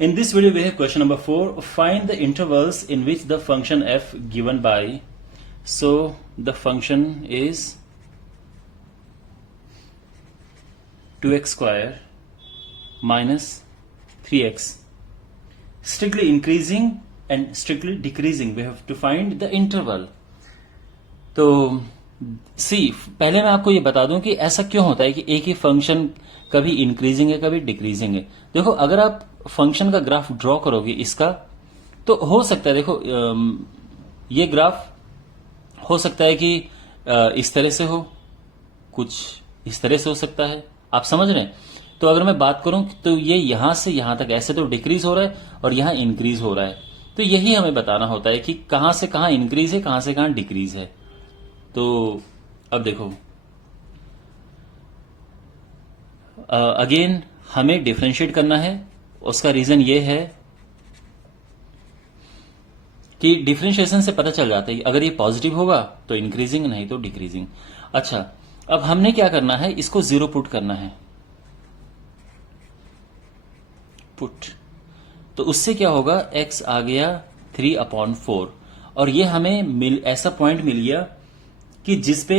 In this video, we have question number 4. Find the intervals in which the function f given by. So the function is 2x square minus 3x. Strictly increasing and strictly decreasing. We have to find the interval. तो सी पहले मैं आपको ये बता दूं कि ऐसा क्यों होता है कि एक ही फंक्शन कभी इंक्रीजिंग है कभी डिक्रीजिंग है. देखो अगर आप फंक्शन का ग्राफ ड्रॉ करोगे इसका तो हो सकता है देखो ये ग्राफ हो सकता है कि इस तरह से हो, कुछ इस तरह से हो सकता है. आप समझ रहे हैं. तो अगर मैं बात करूं तो ये यहां से यहां तक ऐसे तो डिक्रीज हो रहा है और यहां इंक्रीज हो रहा है. तो यही हमें बताना होता है कि कहां से कहां इंक्रीज है कहां से कहां डिक्रीज है. तो अब देखो अगेन हमें डिफरेंशिएट करना है. उसका रीजन ये है कि डिफरेंशिएशन से पता चल जाता है कि अगर ये पॉजिटिव होगा तो इंक्रीजिंग, नहीं तो डिक्रीजिंग. अच्छा, अब हमने क्या करना है, इसको जीरो पुट करना है. पुट तो उससे क्या होगा, x आ गया 3/4 और ये हमें ऐसा पॉइंट मिल गया कि जिसपे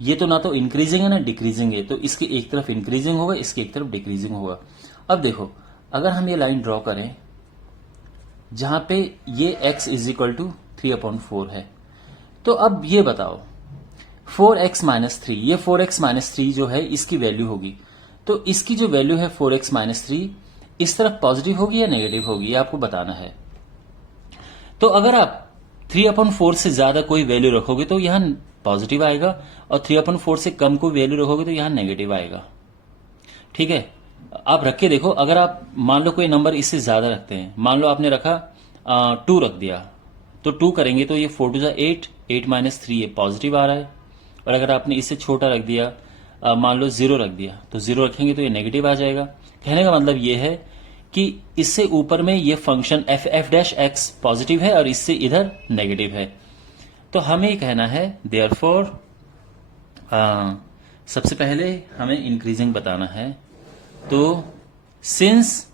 ये तो ना तो इंक्रीजिंग है ना डिक्रीजिंग है. तो इसकी एक तरफ इंक्रीजिंग होगा, इसकी एक तरफ डिक्रीजिंग होगा. अब देखो अगर हम ये लाइन ड्रॉ करें जहां पे ये x इज इक्वल टू 3/4 है, तो अब ये बताओ 4x माइनस 3, ये 4x माइनस 3 जो है इसकी वैल्यू होगी. तो इसकी जो वैल्यू है 4x माइनस 3 इस तरफ पॉजिटिव होगी या नेगेटिव होगी, ये आपको बताना है. तो अगर आप 3/4 से ज्यादा कोई वैल्यू रखोगे तो यहां पॉजिटिव आएगा और 3/4 से कम कोई वैल्यू रखोगे तो यहां नेगेटिव आएगा. ठीक है, आप रख के देखो. अगर आप मान लो कोई नंबर इससे ज्यादा रखते हैं, मान लो आपने रखा 2 रख दिया, तो 2 करेंगे तो ये 4 2 8, 8 माइनस 3 ये पॉजिटिव आ रहा है. और अगर आपने इससे छोटा रख दिया, मान लो 0 रख दिया, तो 0 रखेंगे तो ये नेगेटिव आ जाएगा. कहने का मतलब ये है कि इससे ऊपर में ये function f dash x positive है और इससे इधर नेगेटिव है. तो हमें ये कहना है देयरफॉर सबसे पहले हमें इंक्रीजिंग बताना है. तो since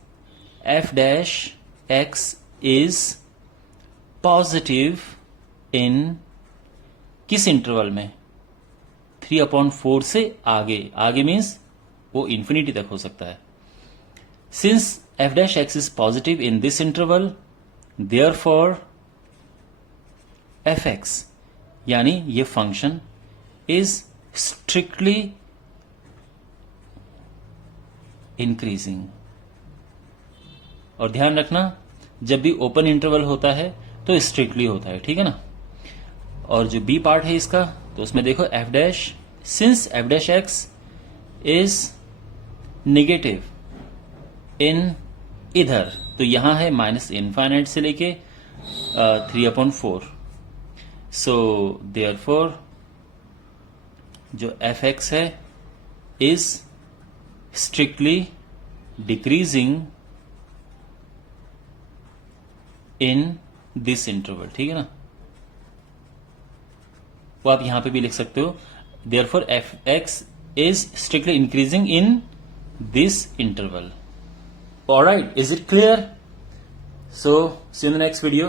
f dash x is positive in किस इंटरवल में, 3/4 से आगे मीन्स वो इंफिनिटी तक हो सकता है. Since f dash x is positive in this interval, therefore fx यानी ये फंक्शन is strictly increasing. और ध्यान रखना जब भी ओपन इंटरवल होता है तो स्ट्रिक्टली होता है, ठीक है ना. और जो बी पार्ट है इसका, तो उसमें देखो f dash, since f dash x is negative इन इधर, तो यहां है माइनस इनफाइनाइट से लेके 3/4. सो देयरफॉर जो fx है is strictly decreasing in this interval. ठीक है ना, वो आप यहां पे भी लिख सकते हो. Therefore fx is strictly increasing in this interval. Alright, is it clear? So, see you in the next video.